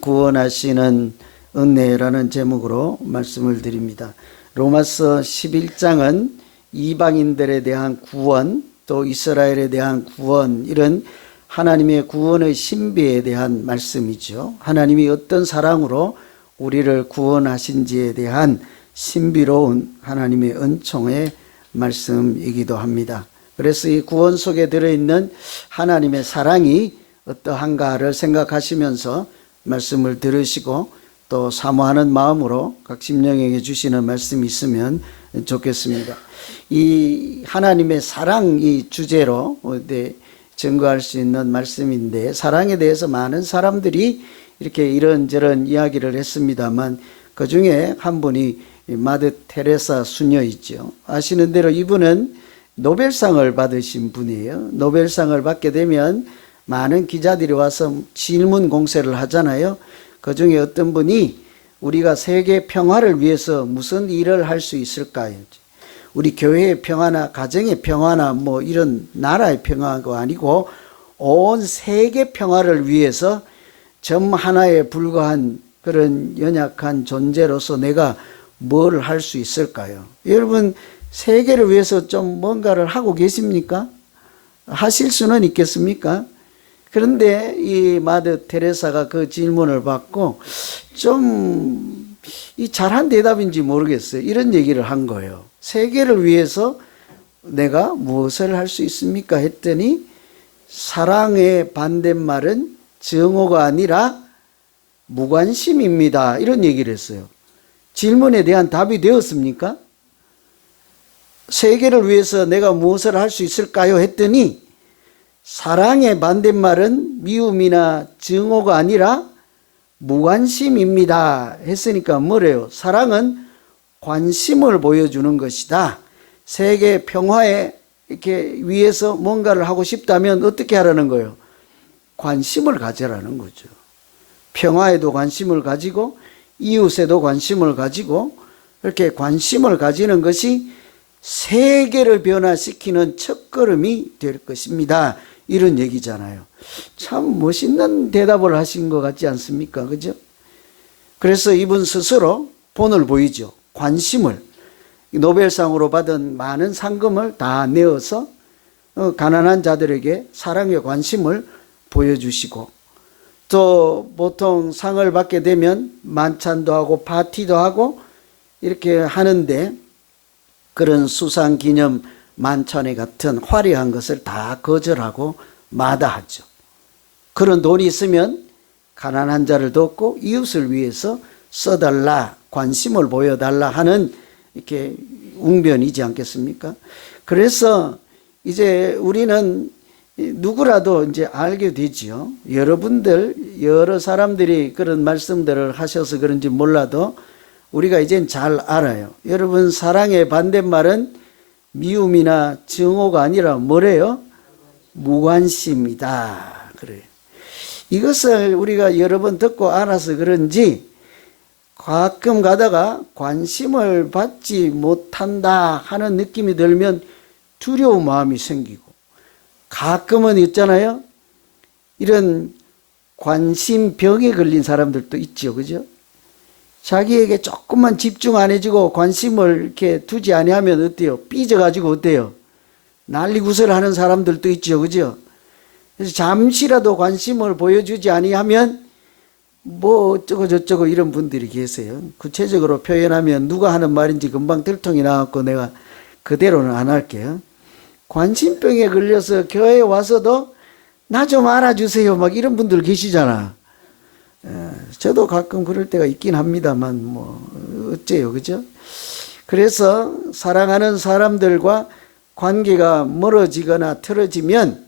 구원하시는 은혜라는 제목으로 말씀을 드립니다. 로마서 11장은 이방인들에 대한 구원, 또 이스라엘에 대한 구원, 이런 하나님의 구원의 신비에 대한 말씀이죠. 하나님이 어떤 사랑으로 우리를 구원하신지에 대한 신비로운 하나님의 은총의 말씀이기도 합니다. 그래서 이 구원 속에 들어있는 하나님의 사랑이 어떠한가를 생각하시면서 말씀을 들으시고 또 사모하는 마음으로 각 심령에게 주시는 말씀이 있으면 좋겠습니다. 이 하나님의 사랑 이 주제로 증거할 수 있는 말씀인데, 사랑에 대해서 많은 사람들이 이렇게 이런저런 이야기를 했습니다만 그 중에 한 분이 마더 테레사 수녀이죠. 아시는 대로 이분은 노벨상을 받으신 분이에요. 노벨상을 받게 되면 많은 기자들이 와서 질문 공세를 하잖아요. 그 중에 어떤 분이 우리가 세계 평화를 위해서 무슨 일을 할 수 있을까요? 우리 교회의 평화나 가정의 평화나 뭐 이런 나라의 평화가 아니고 온 세계 평화를 위해서 점 하나에 불과한 그런 연약한 존재로서 내가 뭘 할 수 있을까요? 여러분, 세계를 위해서 좀 뭔가를 하고 계십니까? 하실 수는 있겠습니까? 그런데 이 마더 테레사가 그 질문을 받고 좀 잘한 대답인지 모르겠어요. 이런 얘기를 한 거예요. 세계를 위해서 내가 무엇을 할 수 있습니까? 했더니 사랑의 반대말은 증오가 아니라 무관심입니다. 이런 얘기를 했어요. 질문에 대한 답이 되었습니까? 세계를 위해서 내가 무엇을 할 수 있을까요? 했더니 사랑의 반대말은 미움이나 증오가 아니라 무관심입니다. 했으니까 뭐래요? 사랑은 관심을 보여주는 것이다. 세계 평화에 이렇게 위해서 뭔가를 하고 싶다면 어떻게 하라는 거예요? 관심을 가져라는 거죠. 평화에도 관심을 가지고 이웃에도 관심을 가지고 이렇게 관심을 가지는 것이 세계를 변화시키는 첫걸음이 될 것입니다. 이런 얘기잖아요. 참 멋있는 대답을 하신 것 같지 않습니까? 그죠? 그래서 이분 스스로 본을 보이죠. 관심을, 노벨상으로 받은 많은 상금을 다 내어서 가난한 자들에게 사랑의 관심을 보여주시고, 또 보통 상을 받게 되면 만찬도 하고 파티도 하고 이렇게 하는데, 그런 수상 기념 만찬회 같은 화려한 것을 다 거절하고 마다하죠. 그런 돈이 있으면 가난한 자를 돕고 이웃을 위해서 써달라, 관심을 보여달라 하는 이렇게 웅변이지 않겠습니까? 그래서 이제 우리는 누구라도 이제 알게 되지요. 여러분들, 여러 사람들이 그런 말씀들을 하셔서 그런지 몰라도 우리가 이젠 잘 알아요. 여러분, 사랑의 반대말은 미움이나 증오가 아니라 뭐래요? 무관심이다. 그래요. 이것을 우리가 여러 번 듣고 알아서 그런지 가끔 가다가 관심을 받지 못한다 하는 느낌이 들면 두려운 마음이 생기고, 가끔은 있잖아요. 이런 관심병에 걸린 사람들도 있죠. 그죠? 자기에게 조금만 집중 안 해주고 관심을 이렇게 두지 아니하면 어때요? 삐져가지고 어때요? 난리구슬 하는 사람들도 있죠. 그죠? 그래서 잠시라도 관심을 보여주지 아니하면 뭐 어쩌고 저쩌고 이런 분들이 계세요. 구체적으로 표현하면 누가 하는 말인지 금방 들통이 나갖고 내가 그대로는 안 할게요. 관심병에 걸려서 교회에 와서도 나 좀 알아주세요 막 이런 분들 계시잖아. 저도 가끔 그럴 때가 있긴 합니다만 뭐 어째요, 그죠? 그래서 사랑하는 사람들과 관계가 멀어지거나 틀어지면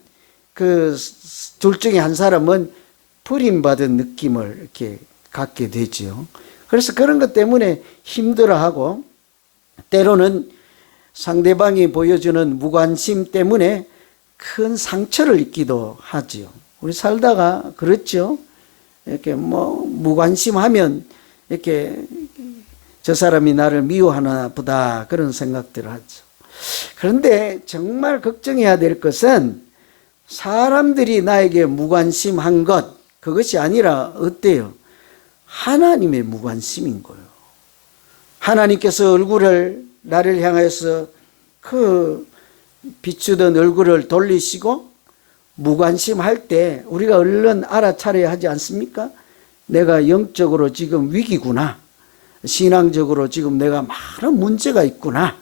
그 둘 중에 한 사람은 버림받은 느낌을 이렇게 갖게 되죠. 그래서 그런 것 때문에 힘들어하고, 때로는 상대방이 보여주는 무관심 때문에 큰 상처를 입기도 하지요. 우리 살다가 그렇죠. 이렇게 뭐 무관심하면 이렇게 저 사람이 나를 미워하나 보다 그런 생각들을 하죠. 그런데 정말 걱정해야 될 것은 사람들이 나에게 무관심한 것, 그것이 아니라 어때요? 하나님의 무관심인 거예요. 하나님께서 얼굴을 나를 향해서 그 비추던 얼굴을 돌리시고 무관심할 때 우리가 얼른 알아차려야 하지 않습니까? 내가 영적으로 지금 위기구나. 신앙적으로 지금 내가 많은 문제가 있구나.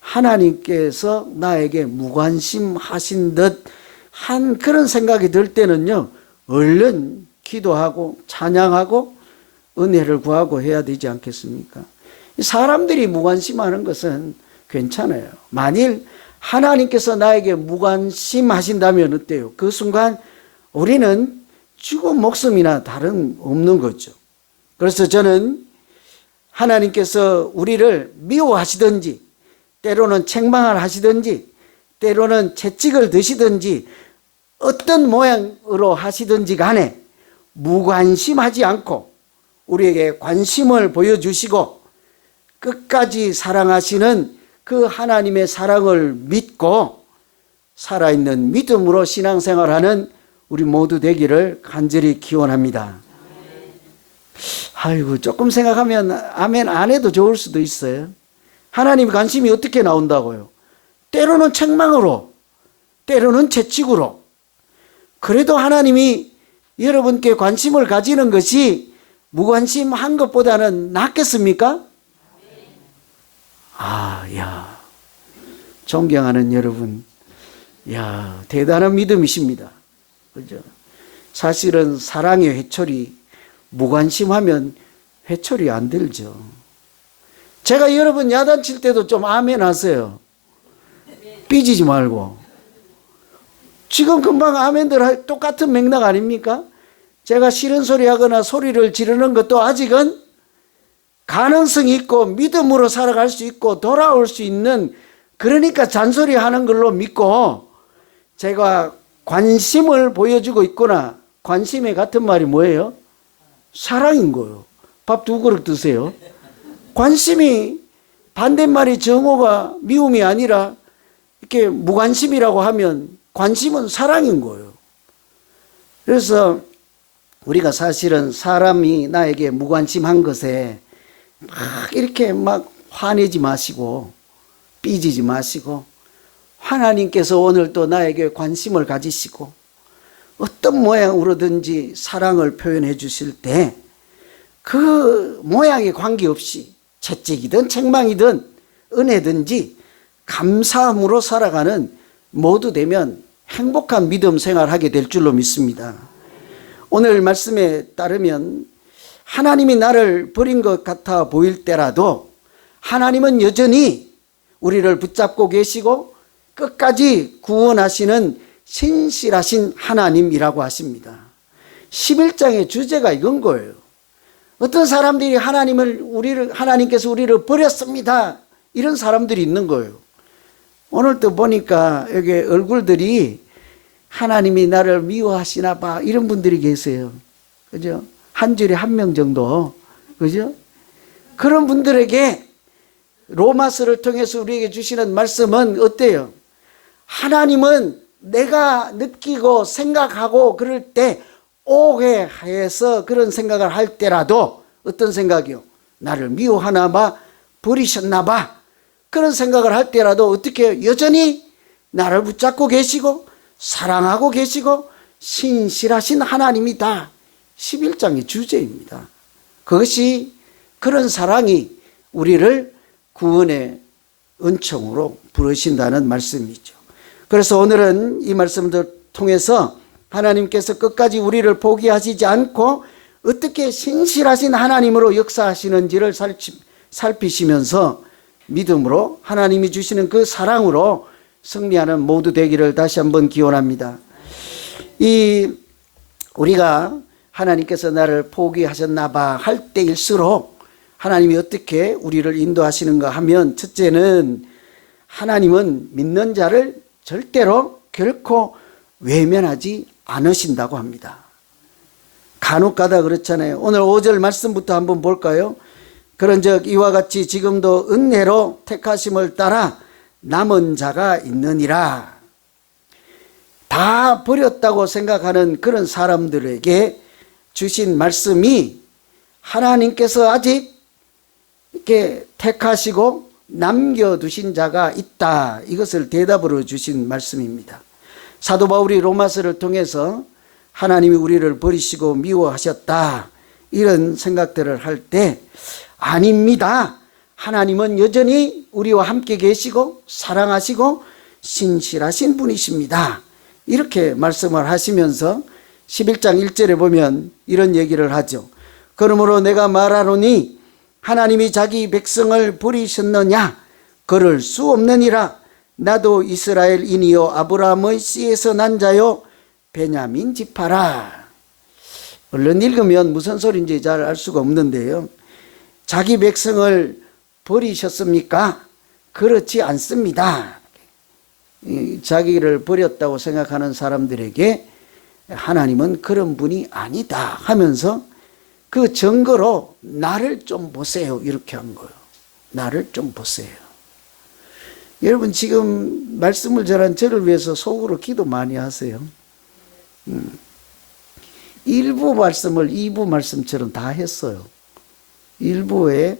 하나님께서 나에게 무관심하신 듯 한 그런 생각이 들 때는요, 얼른 기도하고 찬양하고 은혜를 구하고 해야 되지 않겠습니까? 사람들이 무관심하는 것은 괜찮아요. 만일 하나님께서 나에게 무관심하신다면 어때요? 그 순간 우리는 죽은 목숨이나 다름없는 거죠. 그래서 저는 하나님께서 우리를 미워하시든지 때로는 책망을 하시든지 때로는 채찍을 드시든지 어떤 모양으로 하시든지 간에 무관심하지 않고 우리에게 관심을 보여주시고 끝까지 사랑하시는 그 하나님의 사랑을 믿고 살아있는 믿음으로 신앙생활하는 우리 모두 되기를 간절히 기원합니다. 아이고, 조금 생각하면 아멘 안 해도 좋을 수도 있어요. 하나님 관심이 어떻게 나온다고요? 때로는 책망으로, 때로는 채찍으로. 그래도 하나님이 여러분께 관심을 가지는 것이 무관심한 것보다는 낫겠습니까? 야, 존경하는 여러분, 야, 대단한 믿음이십니다. 그죠? 사실은 사랑의 회초리, 무관심하면 회초리 안 들죠. 제가 여러분 야단칠 때도 좀 아멘 하세요. 삐지지 말고. 지금 금방 아멘들 똑같은 맥락 아닙니까? 제가 싫은 소리 하거나 소리를 지르는 것도 아직은 가능성이 있고 믿음으로 살아갈 수 있고 돌아올 수 있는, 그러니까 잔소리 하는 걸로 믿고 제가 관심을 보여주고 있구나. 관심의 같은 말이 뭐예요? 사랑인 거예요. 밥 2그릇 드세요. 관심이 반대말이 정오가 미움이 아니라 이렇게 무관심이라고 하면 관심은 사랑인 거예요. 그래서 우리가 사실은 사람이 나에게 무관심한 것에 막 이렇게 막 화내지 마시고 삐지지 마시고 하나님께서 오늘 또 나에게 관심을 가지시고 어떤 모양으로든지 사랑을 표현해 주실 때 그 모양에 관계없이 채찍이든 책망이든 은혜든지 감사함으로 살아가는 모두 되면 행복한 믿음 생활하게 될 줄로 믿습니다. 오늘 말씀에 따르면 하나님이 나를 버린 것 같아 보일 때라도 하나님은 여전히 우리를 붙잡고 계시고 끝까지 구원하시는 신실하신 하나님이라고 하십니다. 11장의 주제가 이건 거예요. 어떤 사람들이 하나님께서 우리를 버렸습니다, 이런 사람들이 있는 거예요. 오늘 또 보니까 여기 얼굴들이 하나님이 나를 미워하시나 봐, 이런 분들이 계세요. 그죠? 한 줄에 1명 정도. 그죠? 그런 분들에게 로마서를 통해서 우리에게 주시는 말씀은 어때요? 하나님은 내가 느끼고 생각하고 그럴 때 오해해서 그런 생각을 할 때라도 어떤 생각이요? 나를 미워하나 봐, 버리셨나 봐, 그런 생각을 할 때라도 어떻게 여전히 나를 붙잡고 계시고 사랑하고 계시고 신실하신 하나님이다. 11장의 주제입니다. 그것이, 그런 사랑이 우리를 구원의 은총으로 부르신다는 말씀이죠. 그래서 오늘은 이 말씀을 통해서 하나님께서 끝까지 우리를 포기하시지 않고 어떻게 신실하신 하나님으로 역사하시는지를 살피시면서 믿음으로 하나님이 주시는 그 사랑으로 승리하는 모두 되기를 다시 한번 기원합니다. 우리가 하나님께서 나를 포기하셨나 봐 할 때일수록 하나님이 어떻게 우리를 인도하시는가 하면, 첫째는 하나님은 믿는 자를 절대로 결코 외면하지 않으신다고 합니다. 간혹가다 그렇잖아요. 오늘 5절 말씀부터 한번 볼까요? 그런즉 이와 같이 지금도 은혜로 택하심을 따라 남은 자가 있느니라. 다 버렸다고 생각하는 그런 사람들에게 주신 말씀이 하나님께서 아직 이렇게 택하시고 남겨두신 자가 있다. 이것을 대답으로 주신 말씀입니다. 사도 바울이 로마서를 통해서 하나님이 우리를 버리시고 미워하셨다, 이런 생각들을 할 때 아닙니다. 하나님은 여전히 우리와 함께 계시고 사랑하시고 신실하신 분이십니다. 이렇게 말씀을 하시면서 11장 1절에 보면 이런 얘기를 하죠. 그러므로 내가 말하노니 하나님이 자기 백성을 버리셨느냐? 그럴 수 없느니라. 나도 이스라엘인이요 아브라함의 씨에서 난 자요 베냐민 지파라. 얼른 읽으면 무슨 소리인지 잘 알 수가 없는데요. 자기 백성을 버리셨습니까? 그렇지 않습니다. 자기를 버렸다고 생각하는 사람들에게 하나님은 그런 분이 아니다 하면서 그 증거로 나를 좀 보세요, 이렇게 한 거예요. 나를 좀 보세요. 여러분, 지금 말씀을 전한 저를 위해서 속으로 기도 많이 하세요. 1부 말씀을 2부 말씀처럼 다 했어요. 1부에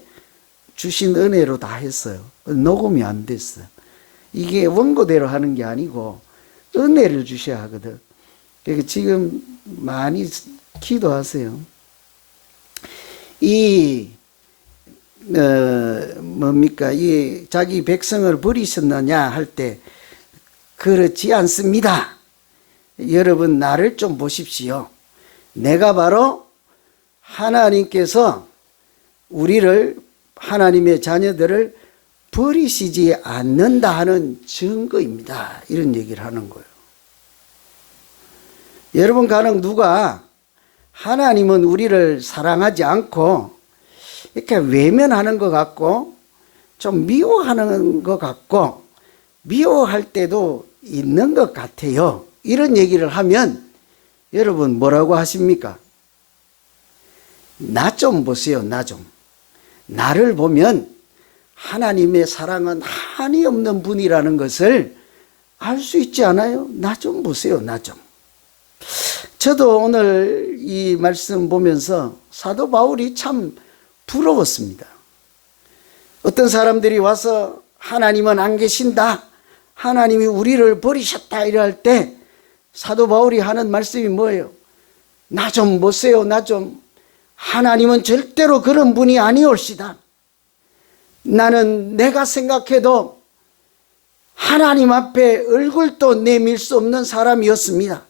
주신 은혜로 다 했어요. 녹음이 안 됐어요. 이게 원고대로 하는 게 아니고 은혜를 주셔야 하거든. 그러니까 지금 많이 기도하세요. 이 자기 백성을 버리셨느냐 할 때 그렇지 않습니다. 여러분, 나를 좀 보십시오. 내가 바로 하나님께서 우리를, 하나님의 자녀들을 버리시지 않는다 하는 증거입니다. 이런 얘기를 하는 거예요. 여러분, 간혹 누가 하나님은 우리를 사랑하지 않고 이렇게 외면하는 것 같고 좀 미워하는 것 같고 미워할 때도 있는 것 같아요, 이런 얘기를 하면 여러분 뭐라고 하십니까? 나 좀 보세요. 나 좀. 나를 보면 하나님의 사랑은 한이 없는 분이라는 것을 알 수 있지 않아요? 나 좀 보세요. 나 좀. 저도 오늘 이 말씀 보면서 사도 바울이 참 부러웠습니다. 어떤 사람들이 와서 하나님은 안 계신다, 하나님이 우리를 버리셨다 이럴 때 사도 바울이 하는 말씀이 뭐예요? 나 좀 보세요. 나 좀. 하나님은 절대로 그런 분이 아니올시다. 나는 내가 생각해도 하나님 앞에 얼굴도 내밀 수 없는 사람이었습니다.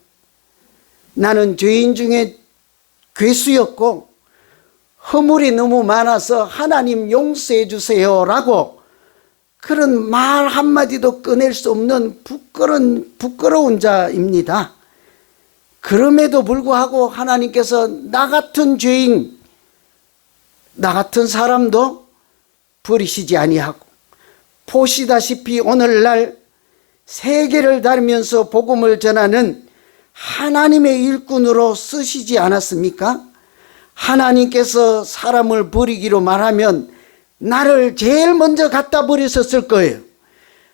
나는 죄인 중에 괴수였고 허물이 너무 많아서 하나님 용서해 주세요라고 그런 말 한마디도 꺼낼 수 없는 부끄러운 자입니다. 그럼에도 불구하고 하나님께서 나 같은 죄인, 나 같은 사람도 버리시지 아니하고 보시다시피 오늘날 세계를 다니면서 복음을 전하는 하나님의 일꾼으로 쓰시지 않았습니까? 하나님께서 사람을 버리기로 말하면 나를 제일 먼저 갖다 버리셨을 거예요.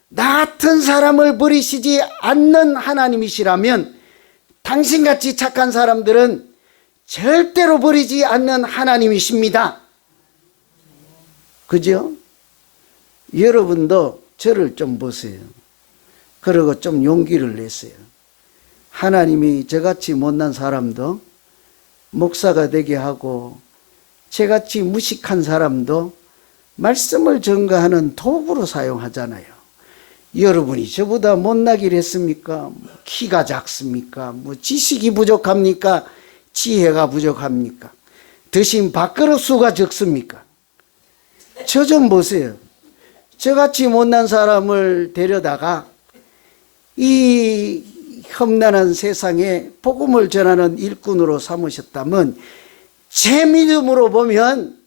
나 같은 사람을 버리시지 않는 하나님이시라면 당신같이 착한 사람들은 절대로 버리지 않는 하나님이십니다. 그죠? 여러분도 저를 좀 보세요. 그리고 좀 용기를 내세요. 하나님이 저같이 못난 사람도 목사가 되게 하고 저같이 무식한 사람도 말씀을 전가하는 도구로 사용하잖아요. 여러분이 저보다 못나길 했습니까? 키가 작습니까? 지식이 부족합니까? 지혜가 부족합니까? 드신 밥그릇 수가 적습니까? 저 좀 보세요. 저같이 못난 사람을 데려다가 이 험난한 세상에 복음을 전하는 일꾼으로 삼으셨다면 제 믿음으로 보면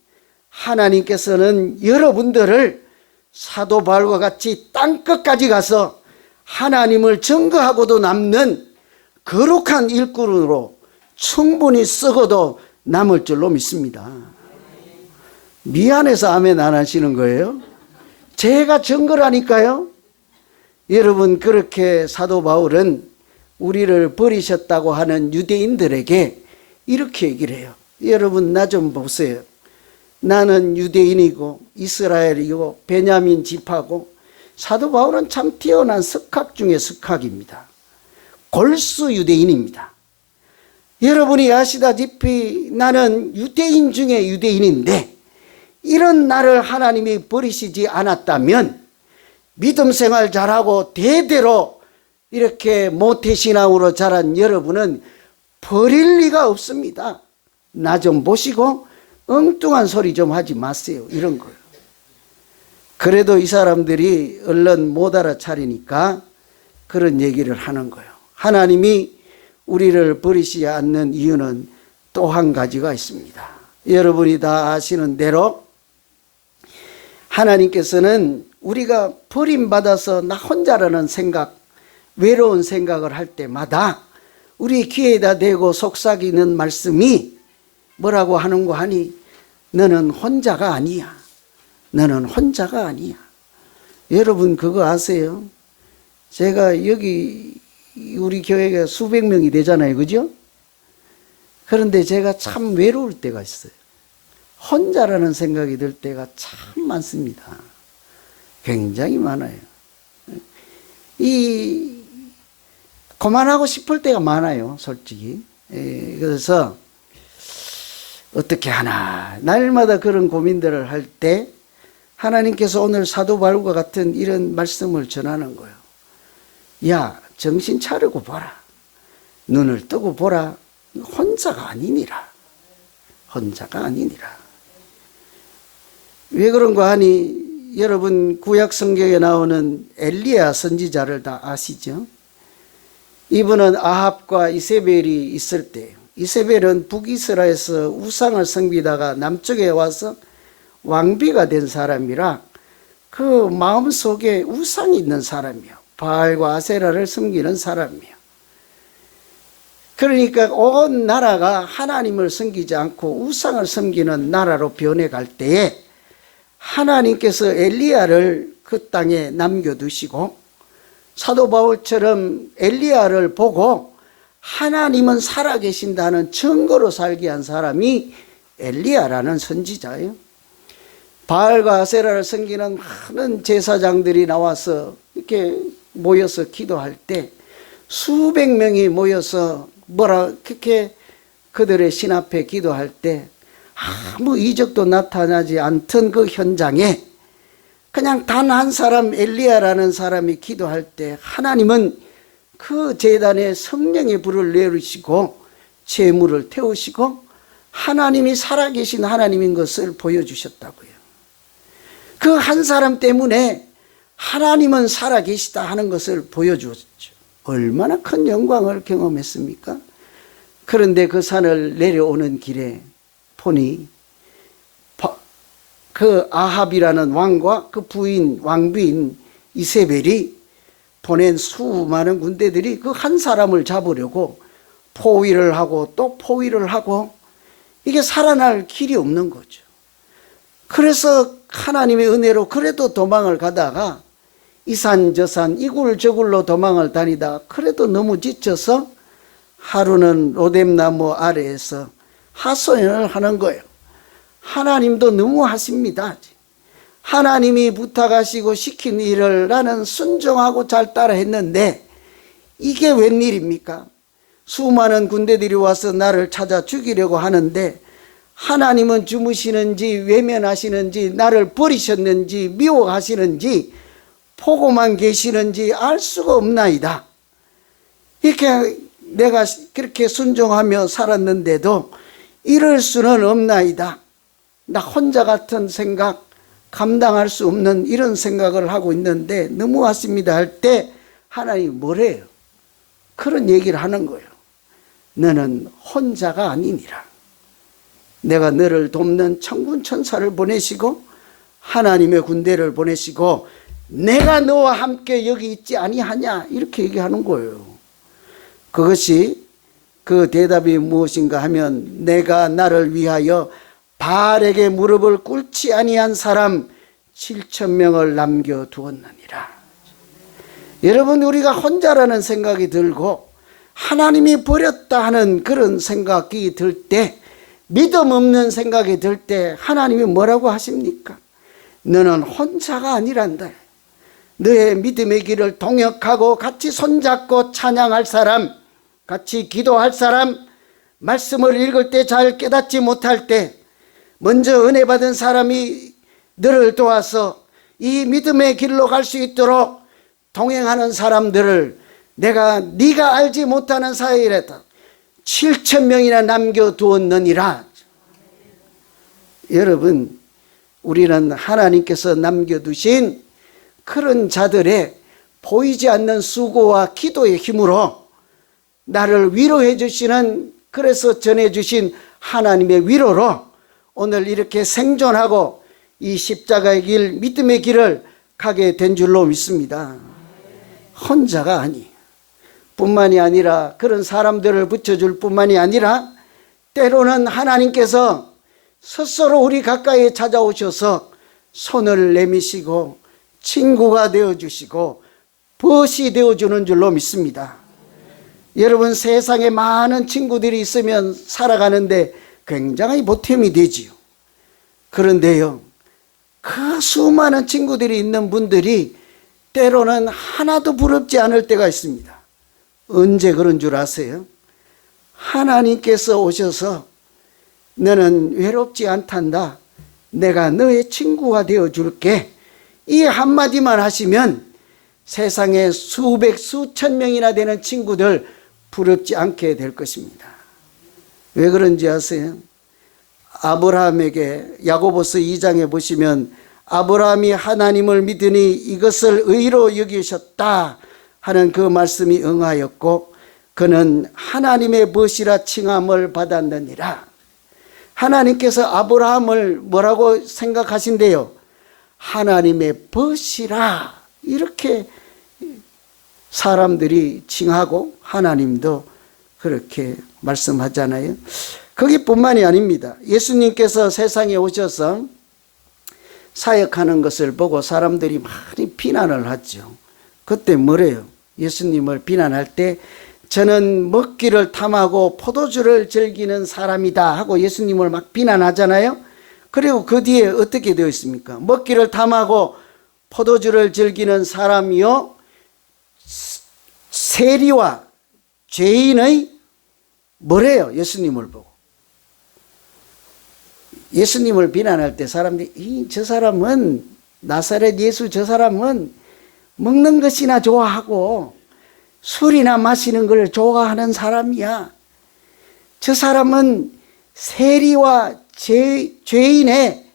하나님께서는 여러분들을 사도 바울과 같이 땅끝까지 가서 하나님을 증거하고도 남는 거룩한 일꾼으로 충분히 쓰고도 남을 줄로 믿습니다. 미안해서 아멘 안 하시는 거예요? 제가 증거라니까요. 여러분, 그렇게 사도 바울은 우리를 버리셨다고 하는 유대인들에게 이렇게 얘기를 해요. 여러분 나 좀 보세요. 나는 유대인이고 이스라엘이고 베냐민 지파고, 사도 바울은 참 뛰어난 석학 중에 석학입니다. 골수 유대인입니다. 여러분이 아시다시피 나는 유대인 중에 유대인인데, 이런 나를 하나님이 버리시지 않았다면 믿음 생활 잘하고 대대로 이렇게 모태신앙으로 자란 여러분은 버릴 리가 없습니다. 나 좀 보시고 엉뚱한 소리 좀 하지 마세요. 이런 거예요. 그래도 이 사람들이 얼른 못 알아차리니까 그런 얘기를 하는 거예요. 하나님이 우리를 버리시지 않는 이유는 또 한 가지가 있습니다. 여러분이 다 아시는 대로 하나님께서는 우리가 버림받아서 나 혼자라는 생각, 외로운 생각을 할 때마다 우리 귀에다 대고 속삭이는 말씀이 뭐라고 하는 거 하니? 너는 혼자가 아니야. 너는 혼자가 아니야. 여러분 그거 아세요? 제가 여기 우리 교회가 수백 명이 되잖아요. 그죠? 그런데 제가 참 외로울 때가 있어요. 혼자라는 생각이 들 때가 참 많습니다. 굉장히 많아요. 그만하고 싶을 때가 많아요. 솔직히. 그래서 어떻게 하나 날마다 그런 고민들을 할 때 하나님께서 오늘 사도 바울과 같은 이런 말씀을 전하는 거예요. 야, 정신 차리고 보라. 눈을 뜨고 보라. 혼자가 아니니라. 혼자가 아니니라. 왜 그런가 하니, 여러분 구약 성경에 나오는 엘리야 선지자를 다 아시죠? 이분은 아합과 이세벨이 있을 때, 이세벨은 북이스라엘에서 우상을 섬기다가 남쪽에 와서 왕비가 된 사람이라 그 마음속에 우상이 있는 사람이요, 바알과 아세라를 섬기는 사람이요. 그러니까 온 나라가 하나님을 섬기지 않고 우상을 섬기는 나라로 변해갈 때에 하나님께서 엘리야를 그 땅에 남겨두시고, 사도 바울처럼 엘리야를 보고 하나님은 살아계신다는 증거로 살게 한 사람이 엘리야라는 선지자예요. 바알과 아세라를 섬기는 많은 제사장들이 나와서 이렇게 모여서 기도할 때 수백 명이 모여서 그렇게 그들의 신 앞에 기도할 때 아무 이적도 나타나지 않던 그 현장에 그냥 단 한 사람 엘리야라는 사람이 기도할 때 하나님은 그 제단에 성령의 불을 내리시고 제물을 태우시고 하나님이 살아계신 하나님인 것을 보여주셨다고요. 그 한 사람 때문에 하나님은 살아계시다 하는 것을 보여주었죠. 얼마나 큰 영광을 경험했습니까? 그런데 그 산을 내려오는 길에 보니 그 아합이라는 왕과 그 부인 왕비인 이세벨이 보낸 수많은 군대들이 그 한 사람을 잡으려고 포위를 하고 또 포위를 하고, 이게 살아날 길이 없는 거죠. 그래서 하나님의 은혜로 그래도 도망을 가다가 이 산 저 산 이굴 저굴로 도망을 다니다가 그래도 너무 지쳐서 하루는 로뎀나무 아래에서 하소연을 하는 거예요. 하나님도 너무 하십니다. 하나님이 부탁하시고 시킨 일을 나는 순종하고 잘 따라 했는데 이게 웬일입니까? 수많은 군대들이 와서 나를 찾아 죽이려고 하는데 하나님은 주무시는지 외면하시는지 나를 버리셨는지 미워하시는지 보고만 계시는지 알 수가 없나이다. 이렇게 내가 그렇게 순종하며 살았는데도 이럴 수는 없나이다. 나 혼자 같은 생각, 감당할 수 없는 이런 생각을 하고 있는데 너무하십니다 할 때 하나님이 뭐래요? 그런 얘기를 하는 거예요. 너는 혼자가 아니니라. 내가 너를 돕는 천군 천사를 보내시고 하나님의 군대를 보내시고 내가 너와 함께 여기 있지 아니하냐, 이렇게 얘기하는 거예요. 그것이 그 대답이 무엇인가 하면 내가 나를 위하여 바알에게 무릎을 꿇지 아니한 사람 7,000명을 남겨두었느니라. 여러분, 우리가 혼자라는 생각이 들고 하나님이 버렸다 하는 그런 생각이 들 때 믿음 없는 생각이 들 때 하나님이 뭐라고 하십니까? 너는 혼자가 아니란다. 너의 믿음의 길을 동역하고 같이 손잡고 찬양할 사람, 같이 기도할 사람, 말씀을 읽을 때 잘 깨닫지 못할 때 먼저 은혜 받은 사람이 너를 도와서 이 믿음의 길로 갈 수 있도록 동행하는 사람들을 내가 네가 알지 못하는 사이에다 7,000명이나 남겨두었느니라. 여러분, 우리는 하나님께서 남겨두신 그런 자들의 보이지 않는 수고와 기도의 힘으로 나를 위로해 주시는, 그래서 전해 주신 하나님의 위로로 오늘 이렇게 생존하고 이 십자가의 길, 믿음의 길을 가게 된 줄로 믿습니다. 혼자가 아니에요. 뿐만이 아니라 그런 사람들을 붙여줄 뿐만이 아니라 때로는 하나님께서 스스로 우리 가까이에 찾아오셔서 손을 내미시고 친구가 되어주시고 벗이 되어주는 줄로 믿습니다. 여러분, 세상에 많은 친구들이 있으면 살아가는데 굉장히 보탬이 되지요. 그런데요, 그 수많은 친구들이 있는 분들이 때로는 하나도 부럽지 않을 때가 있습니다. 언제 그런 줄 아세요? 하나님께서 오셔서 너는 외롭지 않단다, 내가 너의 친구가 되어줄게, 이 한마디만 하시면 세상에 수백 수천 명이나 되는 친구들 부럽지 않게 될 것입니다. 왜 그런지 아세요? 아브라함에게 야고보서 2장에 보시면 아브라함이 하나님을 믿으니 이것을 의로 여기셨다 하는 그 말씀이 응하였고 그는 하나님의 벗이라 칭함을 받았느니라. 하나님께서 아브라함을 뭐라고 생각하신대요? 하나님의 벗이라, 이렇게 사람들이 칭하고 하나님도 그렇게 말씀하잖아요. 거기뿐만이 아닙니다. 예수님께서 세상에 오셔서 사역하는 것을 보고 사람들이 많이 비난을 하죠. 그때 뭐래요? 예수님을 비난할 때 저는 먹기를 탐하고 포도주를 즐기는 사람이다 하고 예수님을 막 비난하잖아요. 그리고 그 뒤에 어떻게 되어 있습니까? 먹기를 탐하고 포도주를 즐기는 사람이요, 세리와 죄인의 뭐래요? 예수님을 보고. 예수님을 비난할 때 사람들이 저 사람은, 나사렛 예수 저 사람은 먹는 것이나 좋아하고 술이나 마시는 걸 좋아하는 사람이야. 저 사람은 세리와 죄인의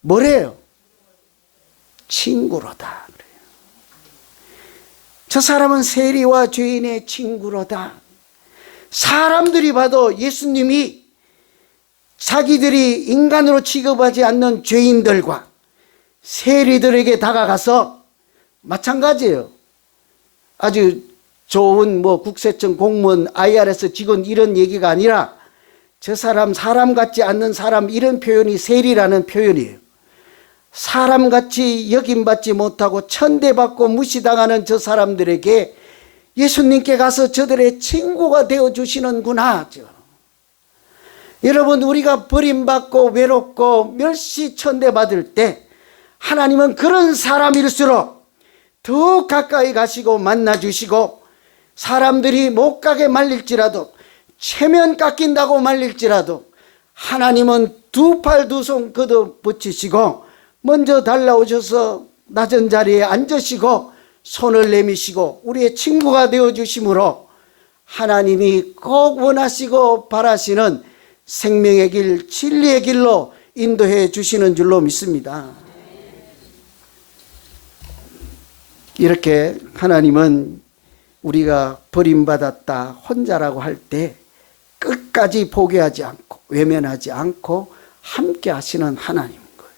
뭐래요? 친구로다. 그래요. 저 사람은 세리와 죄인의 친구로다. 사람들이 봐도 예수님이 자기들이 인간으로 취급하지 않는 죄인들과 세리들에게 다가가서, 마찬가지예요. 아주 좋은 국세청 공무원, IRS 직원 이런 얘기가 아니라 저 사람 같지 않는 사람, 이런 표현이 세리라는 표현이에요. 사람같이 여김받지 못하고 천대받고 무시당하는 저 사람들에게 예수님께 가서 저들의 친구가 되어주시는구나. 여러분, 우리가 버림받고 외롭고 멸시천대받을 때 하나님은 그런 사람일수록 더 가까이 가시고 만나주시고, 사람들이 못 가게 말릴지라도, 체면 깎인다고 말릴지라도 하나님은 두 팔 두 손 걷어 붙이시고 먼저 달라오셔서 낮은 자리에 앉으시고 손을 내미시고 우리의 친구가 되어주심으로 하나님이 꼭 원하시고 바라시는 생명의 길, 진리의 길로 인도해 주시는 줄로 믿습니다. 이렇게 하나님은 우리가 버림받았다, 혼자라고 할 때 끝까지 포기하지 않고 외면하지 않고 함께 하시는 하나님인 거예요.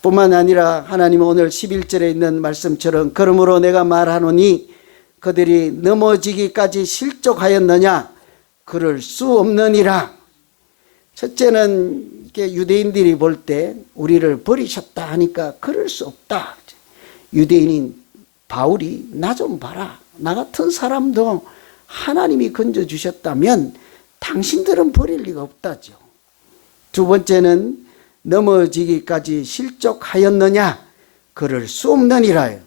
뿐만 아니라 하나님은 오늘 11절에 있는 말씀처럼 그러므로 내가 말하노니 그들이 넘어지기까지 실족하였느냐? 그럴 수 없느니라. 첫째는 유대인들이 볼 때 우리를 버리셨다 하니까 그럴 수 없다. 유대인인 바울이 나 좀 봐라, 나 같은 사람도 하나님이 건져주셨다면 당신들은 버릴 리가 없다죠. 두 번째는 넘어지기까지 실족하였느냐? 그럴 수 없느니라요.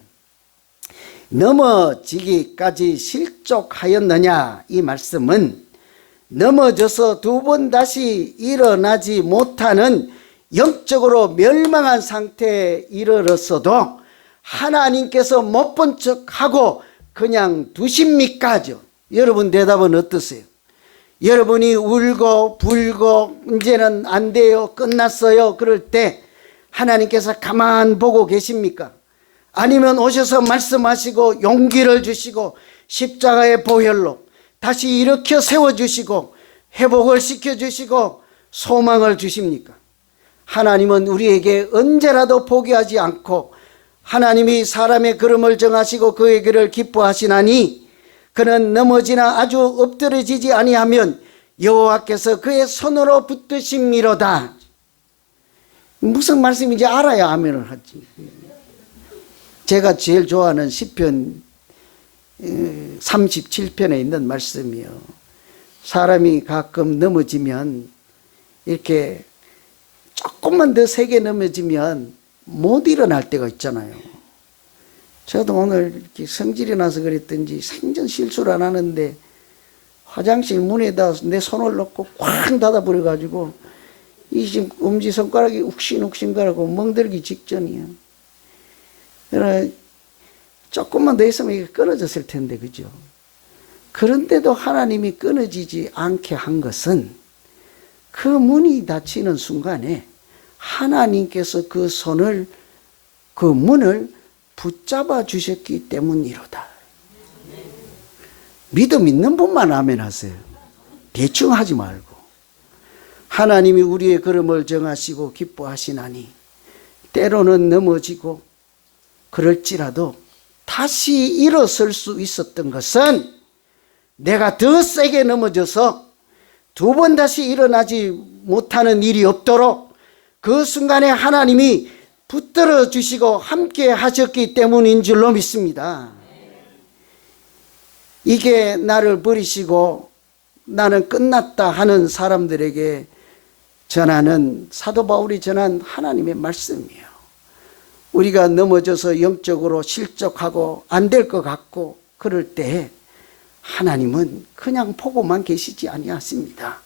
넘어지기까지 실족하였느냐? 이 말씀은 넘어져서 두 번 다시 일어나지 못하는 영적으로 멸망한 상태에 이르렀어도 하나님께서 못 본 척하고 그냥 두십니까죠? 여러분 대답은 어떠세요? 여러분이 울고 불고 이제는 안 돼요, 끝났어요, 그럴 때 하나님께서 가만 보고 계십니까? 아니면 오셔서 말씀하시고 용기를 주시고 십자가의 보혈로 다시 일으켜 세워주시고 회복을 시켜주시고 소망을 주십니까? 하나님은 우리에게 언제라도 포기하지 않고 하나님이 사람의 걸음을 정하시고 그의 길을 기뻐하시나니 그는 넘어지나 아주 엎드러지지 아니하면 여호와께서 그의 손으로 붙드심이로다. 무슨 말씀인지 알아야 아멘을 하지. 제가 제일 좋아하는 시편 37편에 있는 말씀이요. 사람이 가끔 넘어지면 이렇게 조금만 더 세게 넘어지면 못 일어날 때가 있잖아요. 저도 오늘 이렇게 성질이 나서 그랬든지 생전 실수를 안 하는데 화장실 문에다 내 손을 넣고 쾅 닫아버려가지고 이 지금 엄지손가락이 욱신욱신거리고 멍들기 직전이야. 그러나 조금만 더 했으면 이게 끊어졌을 텐데, 그죠? 그런데도 하나님이 끊어지지 않게 한 것은 그 문이 닫히는 순간에 하나님께서 그 손을, 그 문을 붙잡아 주셨기 때문이로다. 믿음 있는 분만 아멘 하세요. 대충 하지 말고. 하나님이 우리의 걸음을 정하시고 기뻐하시나니 때로는 넘어지고 그럴지라도 다시 일어설 수 있었던 것은 내가 더 세게 넘어져서 두 번 다시 일어나지 못하는 일이 없도록 그 순간에 하나님이 붙들어 주시고 함께 하셨기 때문인 줄로 믿습니다. 이게 나를 버리시고 나는 끝났다 하는 사람들에게 전하는, 사도 바울이 전한 하나님의 말씀이에요. 우리가 넘어져서 영적으로 실족하고 안 될 것 같고 그럴 때 하나님은 그냥 보고만 계시지 아니하십니다.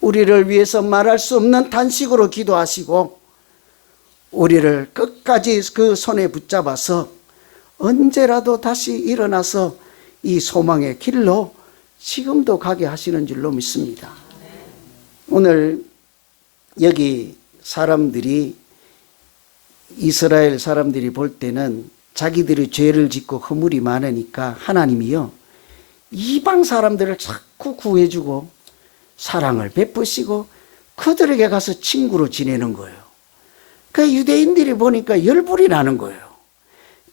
우리를 위해서 말할 수 없는 탄식으로 기도하시고 우리를 끝까지 그 손에 붙잡아서 언제라도 다시 일어나서 이 소망의 길로 지금도 가게 하시는 줄로 믿습니다. 오늘 여기 사람들이, 이스라엘 사람들이 볼 때는 자기들이 죄를 짓고 허물이 많으니까 하나님이요 이방 사람들을 자꾸 구해주고 사랑을 베푸시고 그들에게 가서 친구로 지내는 거예요. 그 유대인들이 보니까 열불이 나는 거예요.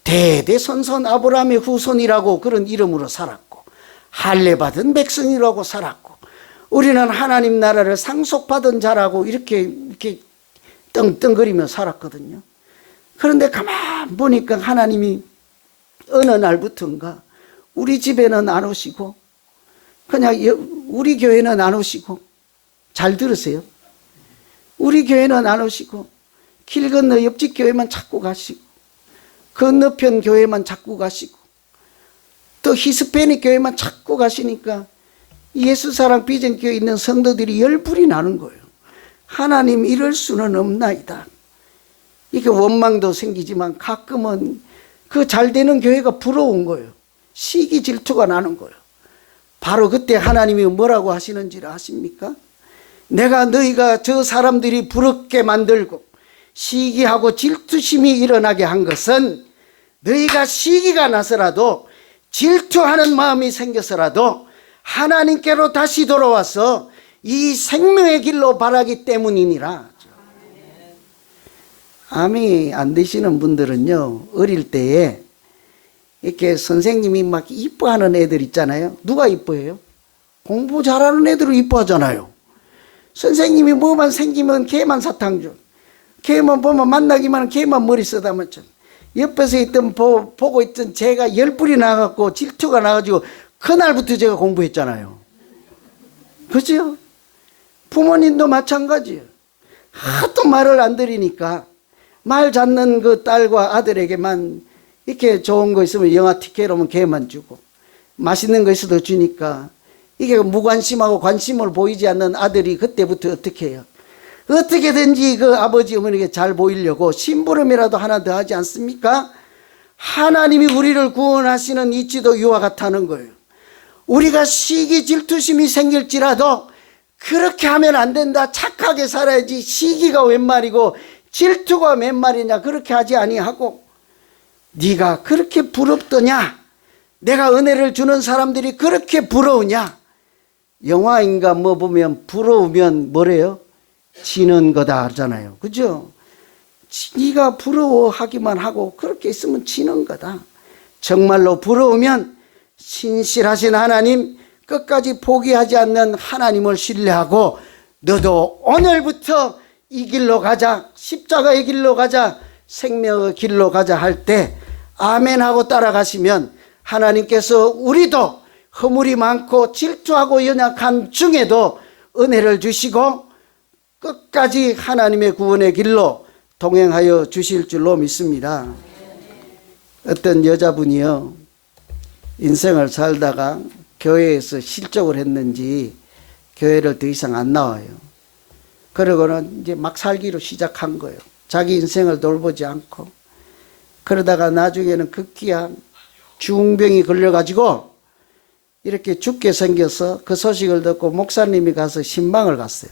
대대손손 아브라함의 후손이라고 그런 이름으로 살았고 할례받은 백성이라고 살았고 우리는 하나님 나라를 상속받은 자라고 이렇게 떵떵거리며 살았거든요. 그런데 가만 보니까 하나님이 어느 날부터인가 우리 집에는 안 오시고 그냥 우리 교회는 안 오시고, 잘 들으세요. 우리 교회는 안 오시고 길 건너 옆집 교회만 자꾸 가시고 건너편 교회만 자꾸 가시고 또 히스패닉 교회만 자꾸 가시니까 예수사랑 비전교회에 있는 성도들이 열불이 나는 거예요. 하나님 이럴 수는 없나이다. 이게 원망도 생기지만 가끔은 그 잘되는 교회가 부러운 거예요. 시기 질투가 나는 거예요. 바로 그때 하나님이 뭐라고 하시는지를 아십니까? 내가 너희가 저 사람들이 부럽게 만들고 시기하고 질투심이 일어나게 한 것은 너희가 시기가 나서라도 질투하는 마음이 생겨서라도 하나님께로 다시 돌아와서 이 생명의 길로 바라기 때문이니라. 암이 안 되시는 분들은요, 어릴 때에 이렇게 선생님이 막 이뻐하는 애들 있잖아요. 누가 이뻐해요? 공부 잘하는 애들을 이뻐하잖아요. 선생님이 뭐만 생기면 걔만 사탕 줘. 걔만 보면 만나기만 하면 걔만 머리 쓰다맞죠. 옆에서 있던 보고 있던 제가 열불이 나갖고 질투가 나가지고 그날부터 제가 공부했잖아요. 그죠? 부모님도 마찬가지예요. 하도 말을 안 들으니까 말 잡는 그 딸과 아들에게만 이렇게 좋은 거 있으면 영화 티켓 오면 걔만 주고 맛있는 거 있어도 주니까 이게 무관심하고 관심을 보이지 않는 아들이 그때부터 어떻게 해요? 어떻게든지 그 아버지 어머니에게 잘 보이려고 심부름이라도 하나 더 하지 않습니까? 하나님이 우리를 구원하시는 이치도 이와 같다는 거예요. 우리가 시기 질투심이 생길지라도 그렇게 하면 안 된다. 착하게 살아야지. 시기가 웬 말이고 질투가 웬 말이냐. 그렇게 하지 아니하고 네가 그렇게 부럽더냐. 내가 은혜를 주는 사람들이 그렇게 부러우냐. 영화인가 뭐 보면 부러우면 뭐래요? 지는 거다 하잖아요. 그죠? 네가 부러워하기만 하고 그렇게 있으면 지는 거다. 정말로 부러우면 신실하신 하나님, 끝까지 포기하지 않는 하나님을 신뢰하고 너도 오늘부터 이 길로 가자, 십자가의 길로 가자, 생명의 길로 가자 할 때 아멘 하고 따라가시면 하나님께서 우리도 허물이 많고 질투하고 연약한 중에도 은혜를 주시고 끝까지 하나님의 구원의 길로 동행하여 주실 줄로 믿습니다. 어떤 여자분이요, 인생을 살다가 교회에서 실족을 했는지 교회를 더 이상 안 나와요. 그러고는 이제 막 살기로 시작한 거예요. 자기 인생을 돌보지 않고. 그러다가 나중에는 급기야 중병이 걸려가지고 이렇게 죽게 생겨서 그 소식을 듣고 목사님이 가서 신방을 갔어요.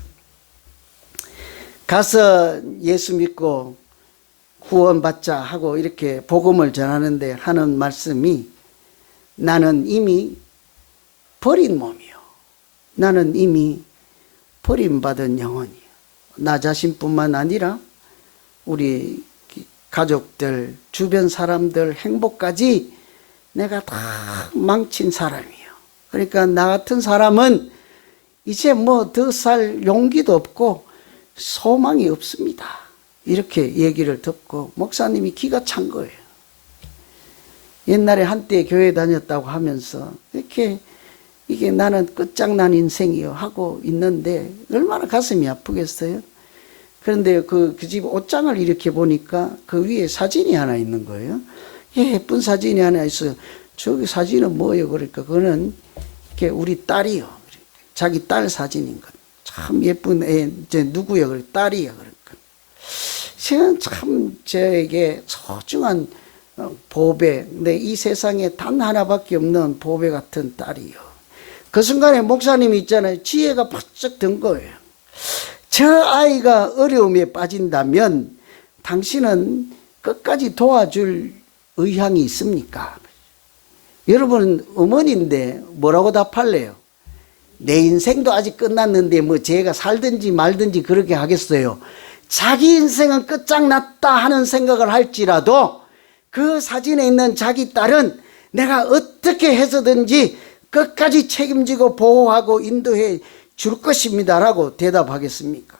가서 예수 믿고 구원받자 하고 이렇게 복음을 전하는데 하는 말씀이 나는 이미 버린 몸이요. 나는 이미 버림받은 영혼이요. 나 자신뿐만 아니라 우리 가족들, 주변 사람들 행복까지 내가 다 망친 사람이요. 그러니까 나 같은 사람은 이제 뭐 더 살 용기도 없고 소망이 없습니다. 이렇게 얘기를 듣고 목사님이 기가 찬 거예요. 옛날에 한때 교회 다녔다고 하면서 이렇게 이게 나는 끝장난 인생이요 하고 있는데 얼마나 가슴이 아프겠어요. 그런데 그 집 옷장을 이렇게 보니까 그 위에 사진이 하나 있는 거예요. 예쁜 사진이 하나 있어요. 저기 사진은 뭐예요? 그러니까 그거는 이렇게 우리 딸이요. 자기 딸 사진인 거예요. 참 예쁜 애, 이제 누구야? 그래, 딸이야. 그러니까. 저는 참 저에게 소중한 보배, 근데 이 세상에 단 하나밖에 없는 보배 같은 딸이요. 그 순간에 목사님이 있잖아요. 지혜가 번쩍 든 거예요. 저 아이가 어려움에 빠진다면 당신은 끝까지 도와줄 의향이 있습니까? 여러분 어머니인데 뭐라고 답할래요? 내 인생도 아직 끝났는데 뭐 제가 살든지 말든지 그렇게 하겠어요. 자기 인생은 끝장났다 하는 생각을 할지라도 그 사진에 있는 자기 딸은 내가 어떻게 해서든지 끝까지 책임지고 보호하고 인도해 줄 것입니다 라고 대답하겠습니까?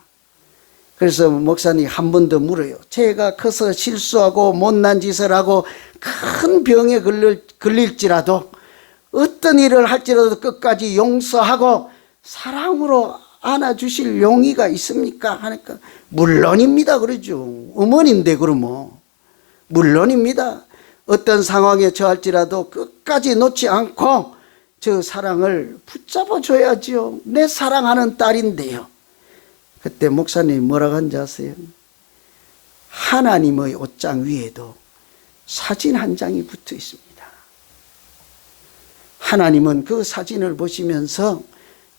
그래서 목사님이 한 번 더 물어요. 제가 커서 실수하고 못난 짓을 하고 큰 병에 걸릴지라도 어떤 일을 할지라도 끝까지 용서하고 사랑으로 안아주실 용의가 있습니까? 하니까 물론입니다 그러죠. 어머니인데 그러면 물론입니다. 어떤 상황에 처할지라도 끝까지 놓지 않고 저 사랑을 붙잡아 줘야죠. 내 사랑하는 딸인데요. 그때 목사님이 뭐라고 한지 아세요? 하나님의 옷장 위에도 사진 한 장이 붙어 있습니다. 하나님은 그 사진을 보시면서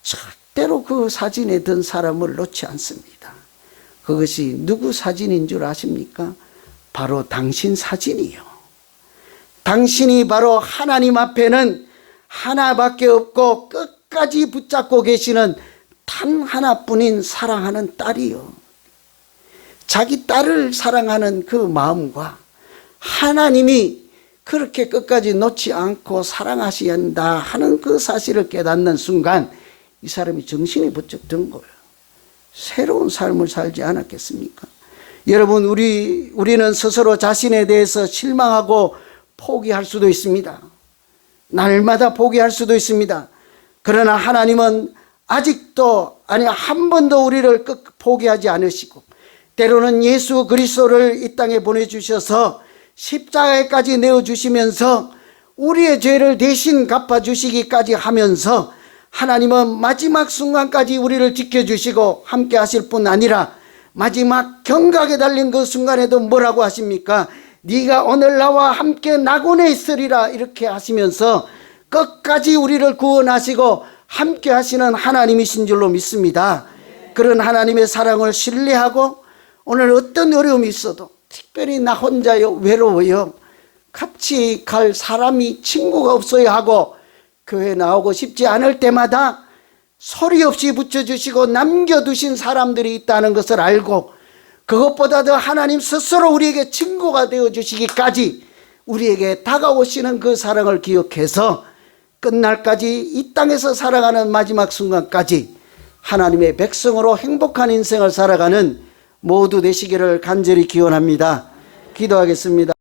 절대로 그 사진에 든 사람을 놓지 않습니다. 그것이 누구 사진인 줄 아십니까? 바로 당신 사진이요. 당신이 바로 하나님 앞에는 하나밖에 없고 끝까지 붙잡고 계시는 단 하나뿐인 사랑하는 딸이요. 자기 딸을 사랑하는 그 마음과 하나님이 그렇게 끝까지 놓지 않고 사랑하셔야 한다 하는 그 사실을 깨닫는 순간 이 사람이 정신이 번쩍 든 거예요. 새로운 삶을 살지 않았겠습니까? 여러분 우리는 스스로 자신에 대해서 실망하고 포기할 수도 있습니다. 날마다 포기할 수도 있습니다. 그러나 하나님은 아직도 한 번도 우리를 포기하지 않으시고 때로는 예수 그리스도를 이 땅에 보내주셔서 십자가에까지 내어주시면서 우리의 죄를 대신 갚아주시기까지 하면서 하나님은 마지막 순간까지 우리를 지켜주시고 함께 하실 뿐 아니라 마지막 경각에 달린 그 순간에도 뭐라고 하십니까? 네가 오늘 나와 함께 낙원에 있으리라 이렇게 하시면서 끝까지 우리를 구원하시고 함께 하시는 하나님이신 줄로 믿습니다. 그런 하나님의 사랑을 신뢰하고 오늘 어떤 어려움이 있어도 특별히 나 혼자요 외로워요 같이 갈 사람이 친구가 없어야 하고 교회 나오고 싶지 않을 때마다 소리 없이 붙여주시고 남겨두신 사람들이 있다는 것을 알고 그것보다도 하나님 스스로 우리에게 친구가 되어주시기까지 우리에게 다가오시는 그 사랑을 기억해서 끝날까지 이 땅에서 살아가는 마지막 순간까지 하나님의 백성으로 행복한 인생을 살아가는 모두 되시기를 간절히 기원합니다. 기도하겠습니다.